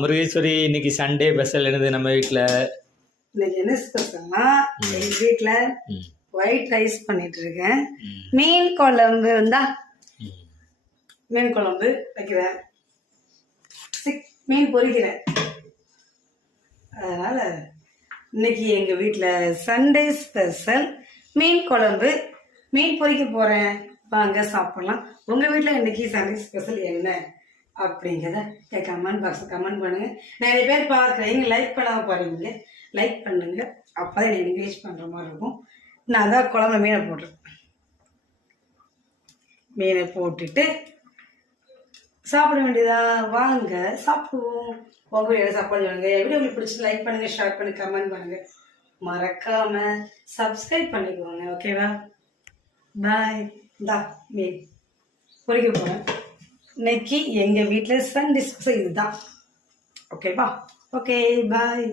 முருகேஸ்வரி, இன்னைக்கு Sunday special என்னது நம்ம வீட்டில்? இன்னைக்கு என்ன ஸ்பெஷல்னா எங்கள் வீட்டில் ஒயிட் ரைஸ் பண்ணிட்டு இருக்கேன். மீன் குழம்பு மீன் குழம்பு வைக்கிறேன், மீன் பொரிக்கிறேன். அதனால இன்னைக்கு எங்கள் வீட்டில் சண்டே ஸ்பெஷல் மீன் குழம்பு, மீன் பொரிக்க போகிறேன். வாங்க சாப்பிடலாம். உங்கள் வீட்டில் இன்னைக்கு சண்டே ஸ்பெஷல் என்ன அப்படிங்கிறத கமெண்ட் பாக்ஸ் கமெண்ட் பண்ணுங்க. நிறைய பேர் பார்க்குறீங்க, லைக் பண்ணாமல் பாருங்க. லைக் பண்ணுங்க, அப்போ தான் என்னை என்கரேஜ் பண்ணுற மாதிரி இருக்கும். நான் தான் குழம்புல மீனை போட்டுருக்கேன். மீனை போட்டுட்டு சாப்பிட வேண்டியதா? வாங்க சாப்பிடுவோம். உங்க வீட்டில் சாப்பாடு வேணுங்க. வீடியோ உங்களுக்கு பிடிச்சி லைக் பண்ணுங்க, ஷேர் பண்ணுங்க, கமெண்ட் பண்ணுங்க. மறக்காம சப்ஸ்கிரைப் பண்ணிக்கோங்க. ஓகேவா? பாய். இந்தா மீன் பொரிக்க போகிறேன். இன்னைக்கு எங்கள் வீட்டில் சண்டே ஸ்பெஷல் இதுதான். ஓகேவா? ஓகே, பாய்.